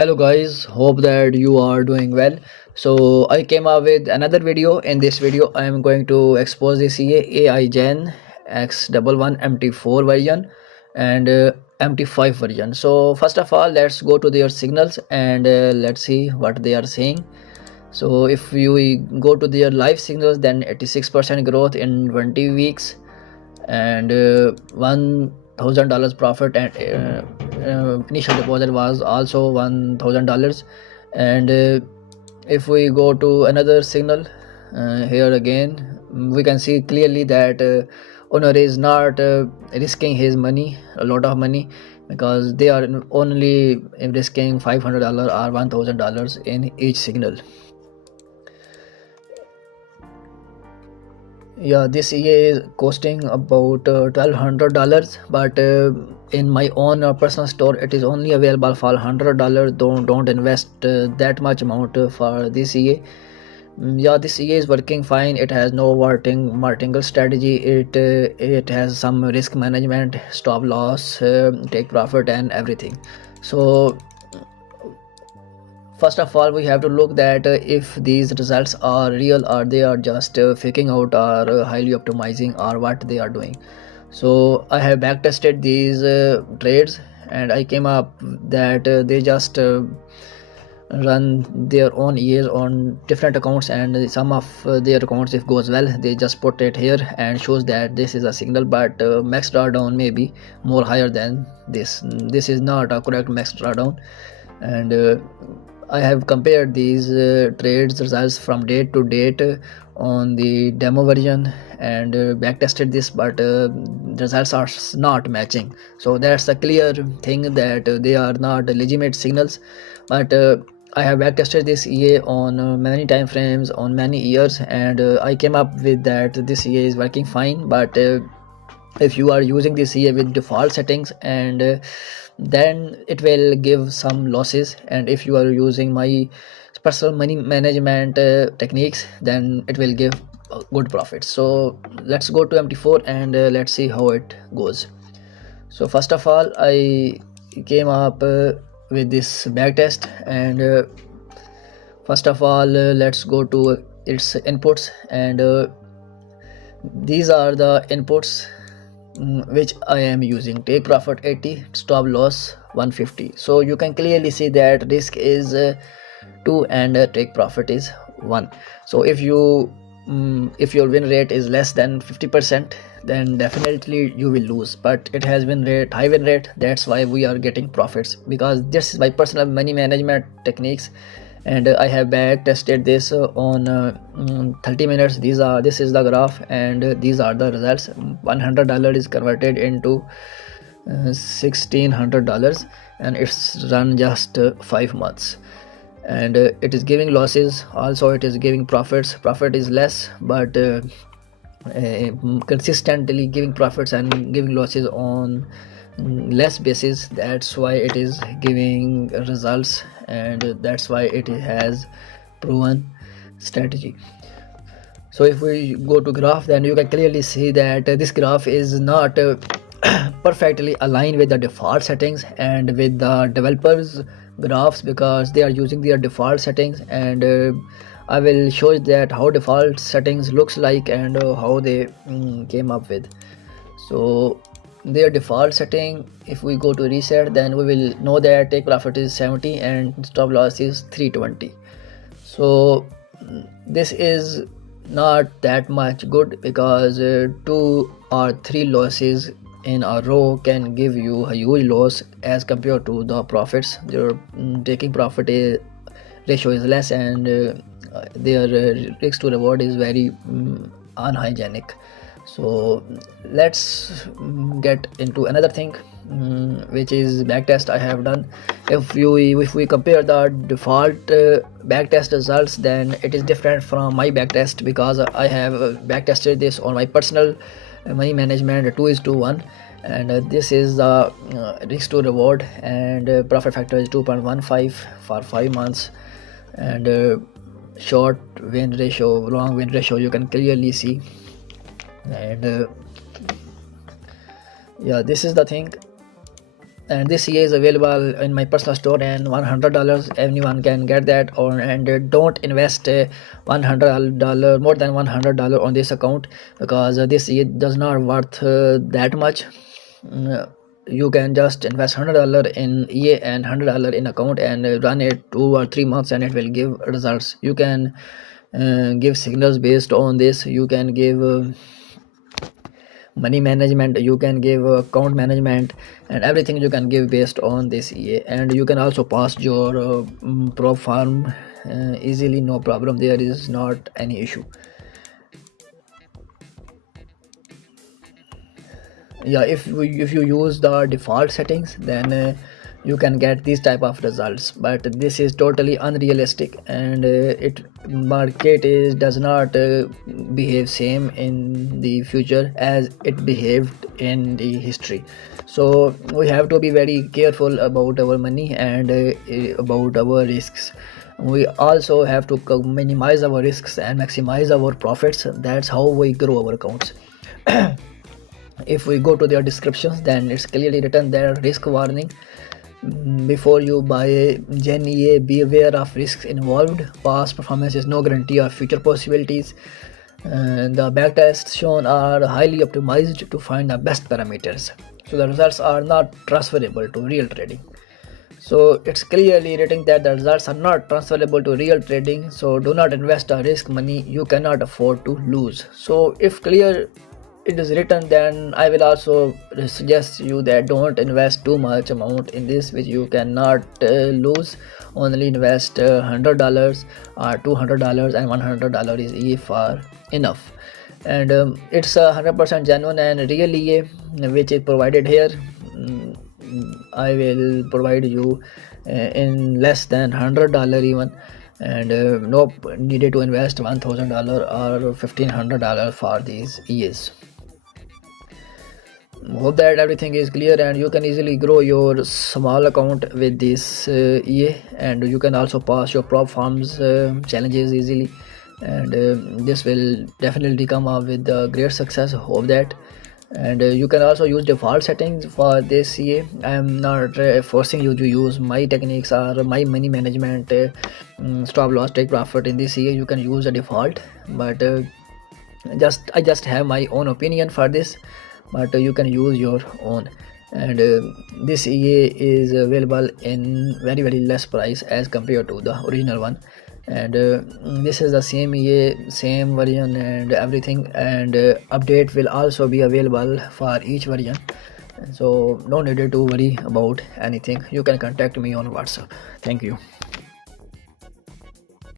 Hello guys, hope that you are doing well. So I came up with another video. In this video I am going to expose the AI Gen X11 MT4 version and MT5 version. So first of all, let's go to their signals and let's see what they are saying. So if you go to their live signals, then 86% growth in 20 weeks and $1,000 profit, and initial deposit was also $1,000. And if we go to another signal, here again we can see clearly that owner is not risking his money, a lot of money, because they are only risking $500 or $1,000 in each signal. Yeah, this EA is costing about $1,200, but in my own personal store it is only available for $100. Don't invest that much amount for this EA. Yeah, this EA is working fine. It has no martingale strategy. It has some risk management, stop loss, take profit and everything. So first of all, we have to look that if these results are real or they are just faking out or highly optimizing or what they are doing. So I have back tested these trades and I came up that they just run their own EAs on different accounts, and some of their accounts, if goes well, they just put it here and shows that this is a signal, but max drawdown may be more higher than this is not a correct max drawdown. And I have compared these trades results from date to date on the demo version and back tested this, but results are not matching. So that's a clear thing that they are not legitimate signals. But I have back tested this EA on many time frames, on many years, and I came up with that this EA is working fine. But if you are using this EA with default settings, and then it will give some losses, and if you are using my personal money management techniques, then it will give good profits. So let's go to MT4 and let's see how it goes. So first of all, I came up with this back test, and first of all, let's go to its inputs, and these are the inputs which I am using. Take profit 80, stop loss 150. So you can clearly see that risk is 2 and take profit is 1. So if you if your win rate is less than 50%, then definitely you will lose. But it has high win rate, that's why we are getting profits, because this is my personal money management techniques, and I have back tested this on 30 minutes. This is the graph, and these are the results. $100 is converted into $1,600, and it's run just 5 months, and it is giving losses. Also it is giving profits. Profit is less, but consistently giving profits and giving losses on less basis. That's why it is giving results, and that's why it has proven strategy. So if we go to graph, then you can clearly see that this graph is not perfectly aligned with the default settings and with the developers graphs, because they are using their default settings, and I will show you that how default settings looks like and how they came up with. So their default setting, if we go to reset, then we will know that take profit is 70 and stop loss is 320. So this is not that much good, because 2 or 3 losses in a row can give you a huge loss as compared to the profits. Their taking profit ratio is less, and their risk to reward is very unhygienic. So let's get into another thing, which is backtest I have done. If we compare the default backtest results, then it is different from my backtest, because I have backtested this on my personal money management 2:1, and this is the risk to reward, and profit factor is 2.15 for 5 months, and short win ratio, long win ratio, you can clearly see. And yeah, this is the thing. and this EA is available in my personal store, and $100 anyone can get that. Or and don't invest $100 more than $100 on this account, because this EA does not worth that much. Mm, you can just invest $100 in EA and $100 in account, and run it 2 or 3 months, and it will give results. You can give signals based on this. You can give money management, you can give account management, and everything you can give based on this EA. And you can also pass your prop farm easily, no problem. There is not any issue. Yeah, if you use the default settings, then you can get these type of results, but this is totally unrealistic, and it market is does not behave same in the future as it behaved in the history. So we have to be very careful about our money, and about our risks. We also have to minimize our risks and maximize our profits. That's how we grow our accounts. If we go to their descriptions, then it's clearly written there: risk warning. Before you buy Gen EA, be aware of risks involved. Past performance is no guarantee of future possibilities. The backtests shown are highly optimized to find the best parameters, so the results are not transferable to real trading. So it's clearly written that the results are not transferable to real trading, so do not invest or risk money you cannot afford to lose. So if clear it is written, then I will also suggest you that don't invest too much amount in this which you cannot lose. Only invest $100 or $200, and $100 is EA for enough. And it's 100% genuine and real EA which is provided here. I will provide you in less than $100 even, and no needed to invest $1,000 or $1,500 for these EAs. Hope that everything is clear, and you can easily grow your small account with this EA, and you can also pass your prop farms challenges easily, and this will definitely come up with great success. Hope that. And you can also use default settings for this EA. I am not forcing you to use my techniques or my money management stop loss take profit in this EA. You can use a default, but I just have my own opinion for this, but you can use your own. And this EA is available in very less price as compared to the original one, and this is the same EA, same version and everything, and update will also be available for each version. So no needed to worry about anything. You can contact me on WhatsApp. Thank you.